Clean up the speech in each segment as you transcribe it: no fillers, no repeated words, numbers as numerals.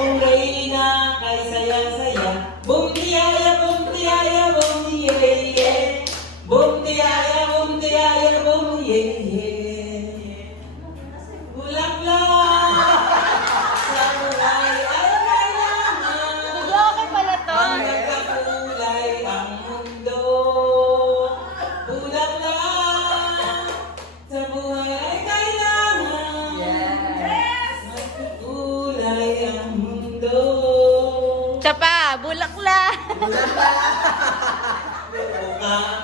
kong reyna, kay saya-saya. Bumtiyaya, bumtiyaya, bumtiyaya. Bumtiyaya, bumtiyaya, bumtiyaya. Bulaklak sa buhay ay kailangan. Nag-okay pala to. Magkakulay ang mundo. Bulaklak sa buhay ay kailangan. Yes! Magkakulay ang mundo. Siya pa, bulaklak.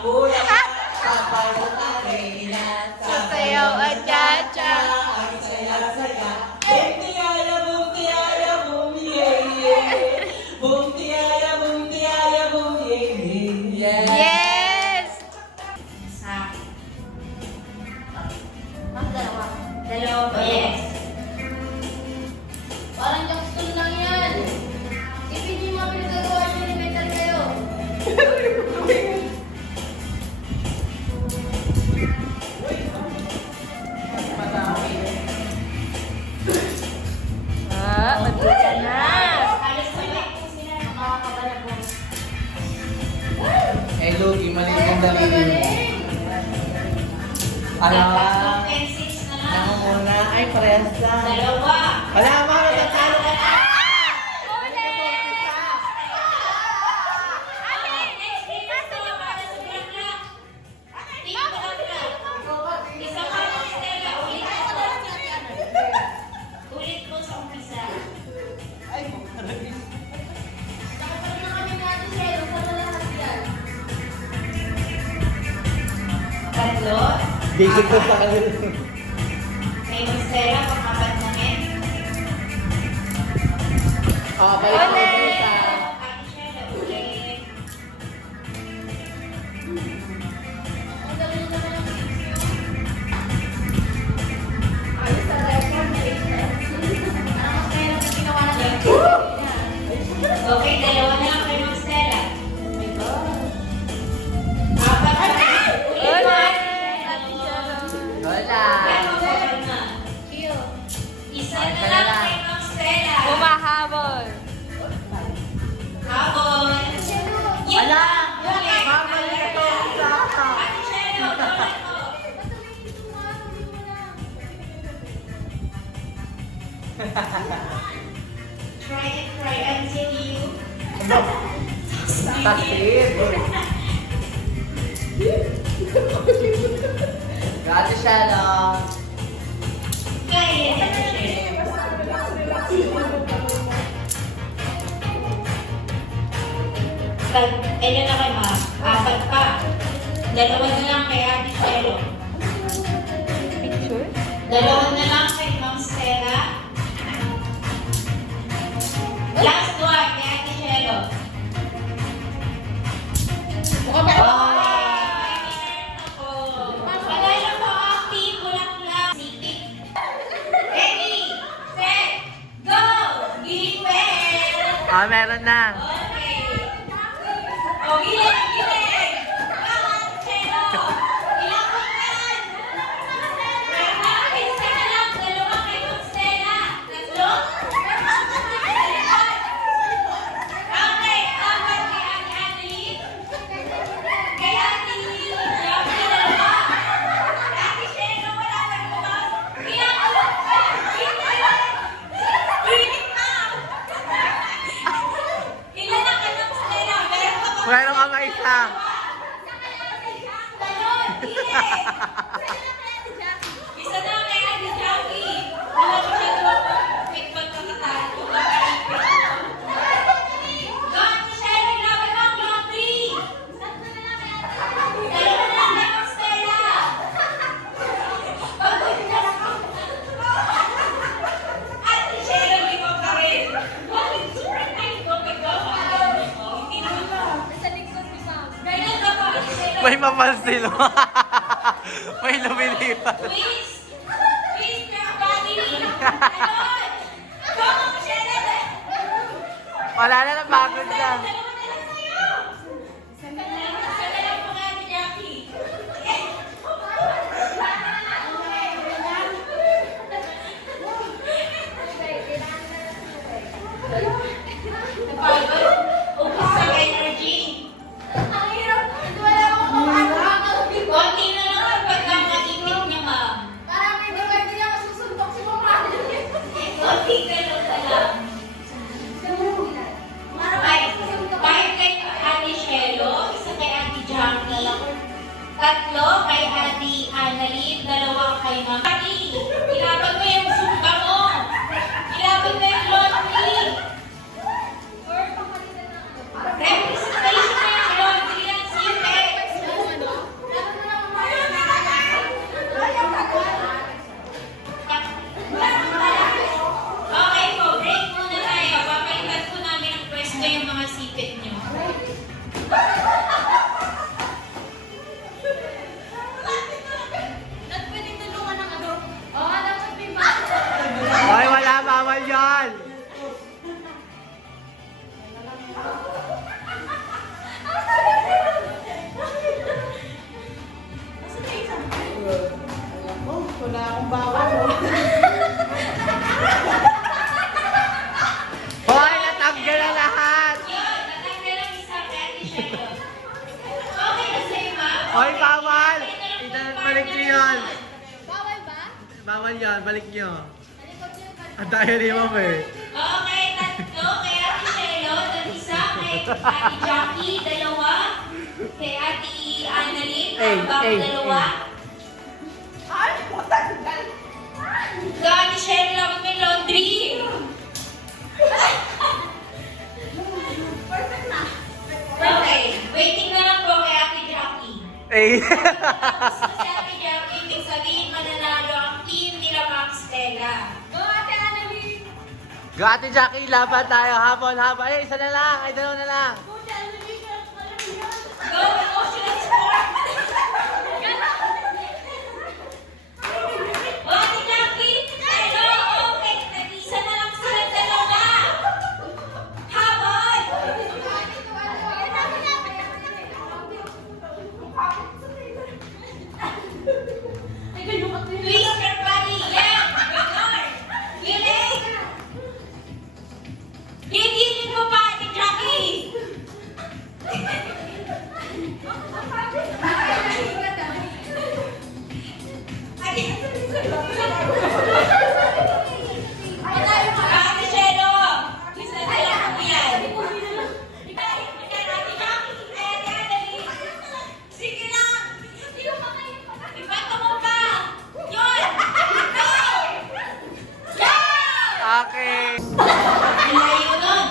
Bulaklak, kapal na reyna. Sasayaw at cha-cha. Ay saya-saya. Bumtiyaya, bumtiyaya, bumtiyaya. Bumtiyaya, bumtiyaya, bumtiyaya. Yes! Sa akin. Dalawa ba? Yes. Parang Jackson lang yan. Ipin yung mga pinagagawa siya ni Metal kayo. Matuka na. Alis na ba po sila ng mga kabalabong? Eh, Lugi, maliit ang daliri. Magaling. Alam Dapat ka, 2 and 6 na lang. nangunguna ay parehas lang. Dalawa. Wala, mga natalo ka na. Ulit ko sa umpisa. Nakapalit na kami nga ito sa'yo. Sana lahat yan. Tatlo. Bigit ko sa kanila. May Monstera, pang-apat namin. Oo, balik ko Ulit. sa isa. Ate Shella, ulit. Ang galing naman ang video. Ayos sa record. Ano Monstera na ginawa natin? Okay, dalawa na lang kay Monstera. Apat na. Ulit mo, Ulit. Ate Shella. Wala. Pero, okay na. Isa na lang kay Monstera. Humahabol. Habol. Yan Ala! lang. Ulit. Mamalik ito sa akin. Ate Shella, ulit mo. Try and try until you Takip. Grabe siya, no? kaya. Ate Shella. Ilan na kay Ma? Apat pa. Dalawa na lang kay Ate Shelo. Picture? Dalawa na lang kay Ma'am Stella. Last one kay Ate Shelo. Padala po ang team Bulaklak. Sipit. Ready, set, go! Gilipel! Meron na. Okay. O, giling, giling! Come on, Chelo! Ilang puntahan? Isa na lang, dalawa kay Ma'am Stella. Tatlo? Okay, apat kay Ate Annalyn. Kay Ate Jockey, dalawa. Ate Chelo, wala na lumang. Ilang ulit pa? Pilit pa! Ilan na kay Ma'am Stella? Meron ka pa? Meron ka pa isa. Talon, hindi. Isa na kay Ate Jackie. Wala ko siya doon. Wait, pagkakatalo. Go, Ate Sherry, laban mo, laundry. Dalawa na lang kay Ma'am Stella. Ate Sherry, di ba pa rin? Bakit super nice ko? Hindi naman ba? Sa likod ni Ma'am. Ganyan ka pa, Ate Sherry. May mapansin mo. May lumilipat. Please! Please, everybody! Ganon! Go, Ma'am Shella! Wala na, napagod na. Dalawa na lang sa'yo! Isa na lang po kay Ate Jackie. Napagod. Ubus sa energy. Ang hirap. Wala akong makakakabig. Konti na lang ang pagkakaipit niya, ma'am. Parang may gawin din ako susuntok si Mama. Konti ka lang pala. Kahit kay Ate Shelo, isa kay Ate Jackie, 3 kay Ate Annalyn, 2 kay Ma'am. Ate, ilaban mo yung sumba mo. Ilaban mo yung laundry. Representation mo yung laundry ng CPEX. Okay po, break muna tayo. Papalitan po namin ang pwesto yung mga sipit nyo. Pwedeng tulungan ng ano? Oo, dapat may bata. Hoy, wala, bawal yan! Wala akong bawal. Hoy, natanggal na lahat! Yun, natanggal ang isa kay Ate Shelo. Okay na sa'yo, ma'am? Hoy, bawal! Balik niyo yan! Bawal ba? Bawal yan, balik niyo. Nalikot yun pa. Ang tayo ni Ma'am eh. Okay, 3 kay Ate Shelo, 1 kay Ate Jackie, 2 kay Ate Annalyn, Ay. 2. Kay Ate Shelo lang may laundry. Perfect na. Okay, waiting na lang po kay Ate Jackie. Eh. Tapos na si Ate Jackie, ibig sabihin mananalo ang team nila Ma'am Stella. Go, Ate Annalyn. Go, Ate Jackie, laban tayo. Habol. Ay, isa na lang. Ay, 2 na lang. Go, Ate Annalyn. Alam mo yan. Go, emotional sport! O, Ate Jackie, hello, okay, nag-isa na lang sila 2. Habol! Twist your body, yeah! Ganon! Giling! Gigilin mo pa, Ate Jackie! Ate Shelo! Isa na lang po yan. Ate Jackie, Ate Annalyn. Sige lang! Ipato mo pa! Yun! Go! Go! Okay. Ang layo nun.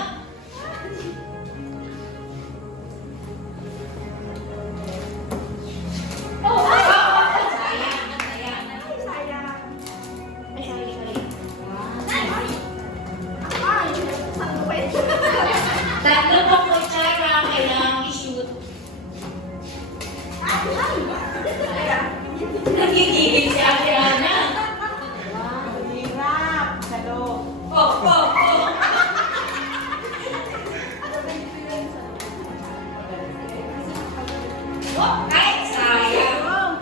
Tatlo pong kutsara kailangang i-shoot. Nagigigil si Ate Ana. Hirap. Salo. Po. Kahit sayang.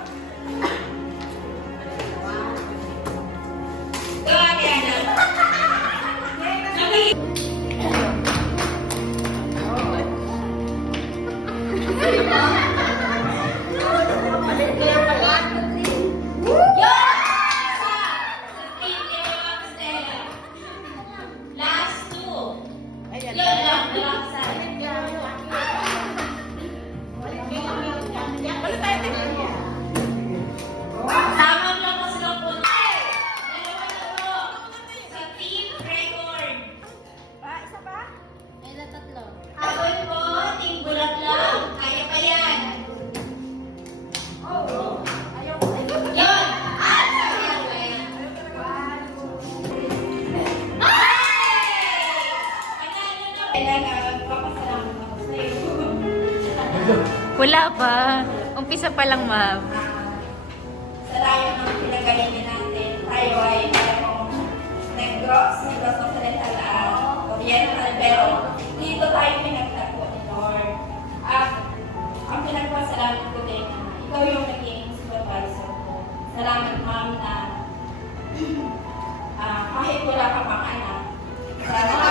Go, Ate Ana. Nagigigil. Wala pa. Umpisa pa lang, ma'am. Sa layo ng pinagalingan natin, tayo ay mayroong Negros Occidental Oriental, pero dito tayo pinagtagpo ni Lord. At ang pinagpasalamat ko din na ikaw yung naging supervisor ko. Salamat, ma'am, na kahit wala ka pang anak, sana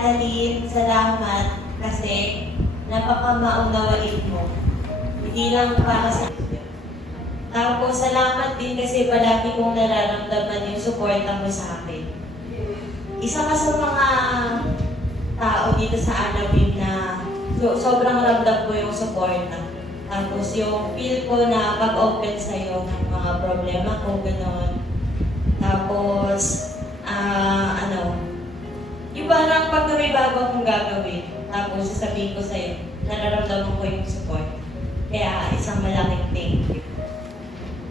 Annalyn, salamat kasi napakamaunawain mo. Hindi lang para sa iyo. Tapos salamat din kasi palagi kong nararamdaman yung suporta mo sa akin. Isa ka sa mga tao dito sa Annalyn na sobrang ramdam ko yung suporta. Tapos yung feel ko na pag-open sa'yo ng mga problema ko, gano'n. Tapos, yung parang pag may bago akong gagawin, tapos sasabihin ko sa'yo, nararamdaman ko yung support. Kaya isang malaking thank you.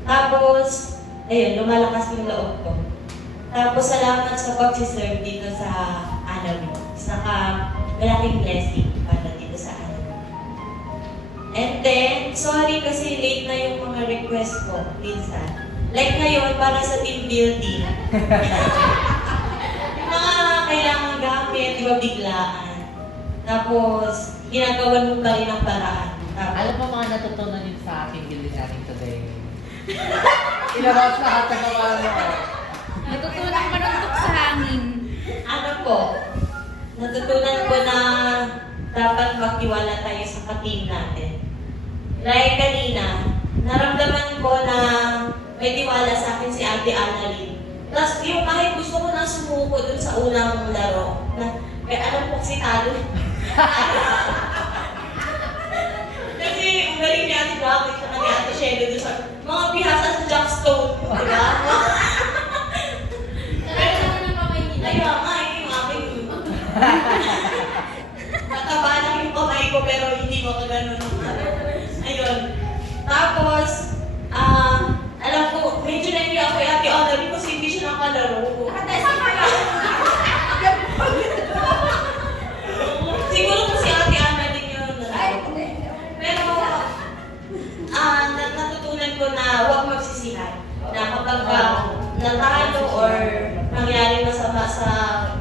Tapos, ayun, lumalakas yung loob ko. Tapos, salamat sa pag-serve dito sa Annalyn. Saka, malaking blessing para dito sa Annalyn. And then, sorry kasi late na yung mga request ko, minsan. Like ngayon, para sa team building. Yung mga kailangan gamit, di ba biglaan. Tapos, ginagawa mo pa rin ang paraan. Ano pa mga natutunan niyo sa ating building natin today? Ilabas lahat ng mga ano. Natutunan manuntok sa hangin. Ano po? Natutunan ko na dapat magtiwala tayo sa ka-team natin. Like kanina, naramdaman ko na may tiwala sa akin si Ate Annalyn. Tapos yung kahit gusto ko na sumuko dun sa unang laro, na may alam ko si talo. Kasi ang galing ni Ate Jackie sa ni Ate Shelo dun sa mga bihasa sa Jackstone. Diba? Kaya nga, yung aking nataba lang yung kamay ko pero hindi mo ka ganun. Ayun. Tapos, alam ko, medyo naiiyak ako kay Ate Annalyn kasi hindi siya nakalaro. Siguro kasi Ate Annalyn yun. Pero, natutunan ko na huwag magsisihan. Na kapag natalo or nangyari masama sa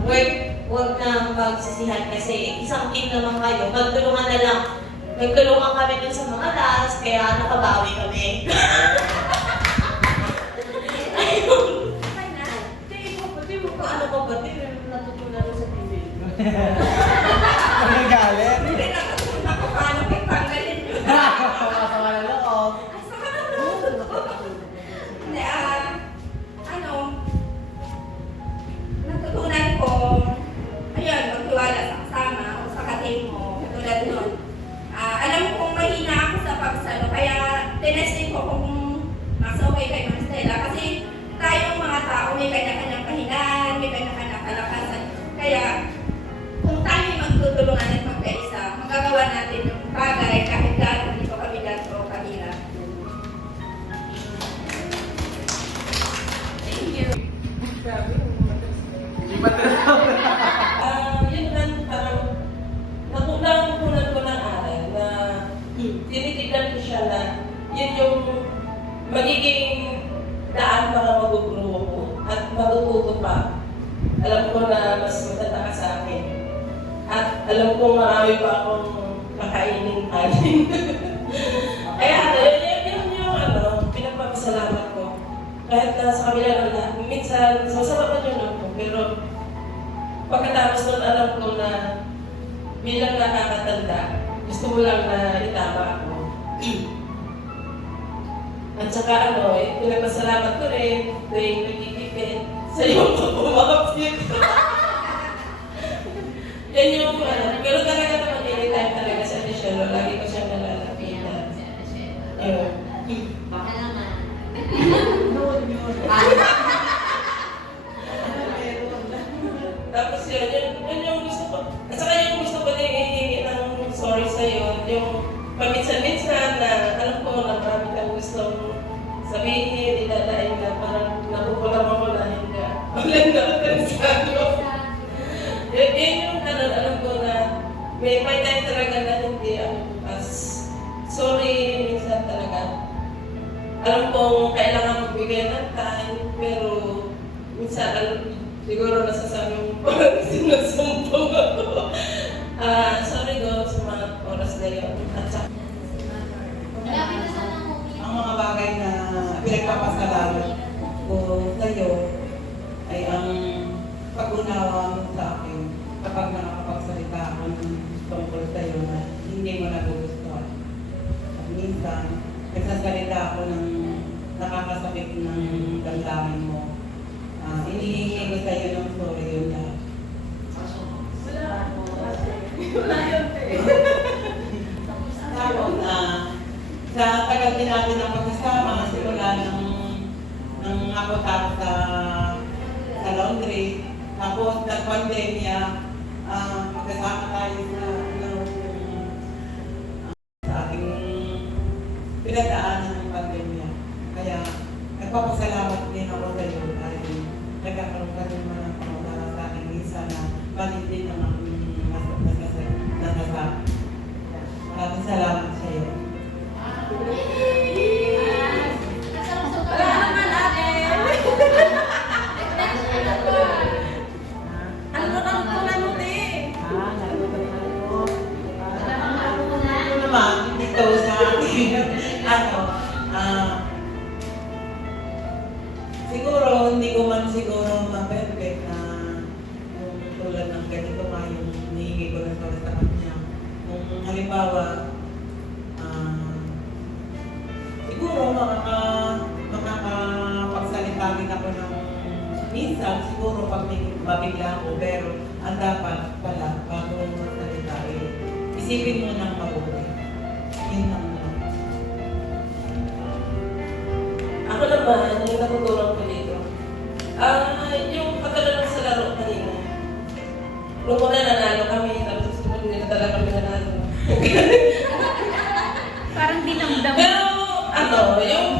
work, huwag nang magsisihan kasi isang team naman kayo. Magtulungan na lang. Nagtulungan kami dun sa mga last, kaya nakabawi kami. Ayun. Ano ka ba? Natutunan mo sa TV. Nagagalit? Hindi nakatunan ko paano kay tanggalin yun. Masama na loob. Hindi, natutunan ko, ayun, magtiwala sa kasama o sa ka-team mo, katulad nun. Alam kong mahina ako sa pagsalo, kaya tinesting ko kung mas okay kay Ma'am Stella. Kasi tayong mga tao may kanya-kanyang kahinaan, may kanya-kanyang kalakasan. Kaya kung tayo magtutulungan at magkaisa, magagawa natin yung bagay kahit gano'n dito kami dito o kahirap. Thank you. Yun lang, parang nakukunan ko ng aral na tinitignan ko siya na yun yung magiging daan para mag-grow ako at matututo pa. Alam ko na mas matataka sa akin. At alam ko marami pa akong kakainin kanin. Kaya yun yung pinagpapasalamat ko. Kahit na sa kabila ng lahat, minsan masama pa yun ako. Pero pagkatapos nun alam ko na bilang nakakatanda, gusto mo lang na itama ako. At saka pinagpasalamat ko rin tuwing nagkikipit sa iyong pagpumapit. Yan yung pero talaga naman anytime talaga sa Michelle, lagi ko siyang nalalapitan. Ayun. Baka naman. Tapos yun yung gusto ko. At saka yung gusto ko din hihingi ng sorry sa'yo, yung paminsan-minsan na alam ko na marami kang gustong sabihin, idadain na parang nakukulam ako na hindi. Walang nakakansano. Yun yung alam ko na may time talaga na hindi ako bukas. Sorry, minsan talaga. Alam kong kailangan magbigay ng time, pero minsan siguro nasasabi mo parang sinasumpong ako. Sorry go sa mga oras na yun. At saka, Malapit na sana ang movie. ang mga bagay na pinagpapasalamat ko sa'yo ay ang pag-unawa mo sa akin kapag nakakapagod hindi mo nagugustuhan. At minsan, nagsasalita ako ng nakakasakit ng damdamin mo. Hinihingi ko sa'yo ng sorry yun lahat. Tapos, sa tagal din natin ng pagkasama, simula nang ako tapos sa laundry, tapos nag-pandemya, magkasama tayo sa ating pinagdaanan ng pandemya. Kaya nagpapasalamat din ako sa iyo dahil nagkakaroon ka rin man ng pangutara sa akin minsan na bakit din ang aking nasasama. Maraming salamat sa iyo. Wala naman ate. Ano natutunan mo din? Ano naman, dito sa akin, siguro, hindi ko man siguro ma-perfect na yung tulad ng ganito nga yung hinihingi ko na sa kanya. Kung halimbawa, siguro makakapagsalita rin ako ng minsan, siguro pag may mabigla ako, pero ang dapat pala, bago magsalita, isipin mo ng mabuti. Yun lang naman. Ako naman, yung natutunan ko dito, yung pagkalaro sa laro kanina. Nung una nanalo kami, tapos gusto ko nila talaga kami nanalo. Parang dinamdam. Pero, yung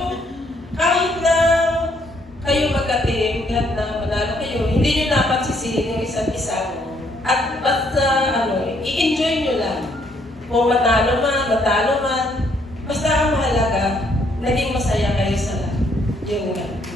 kahit na kayo magka-team, kahit na manalo kayo, hindi nyo dapat sisihin yung isa't isa. At basta, i-enjoy nyo lang. Kung matalo man, basta ang mahalaga, naging masaya kayo sa lahat. Yun nga.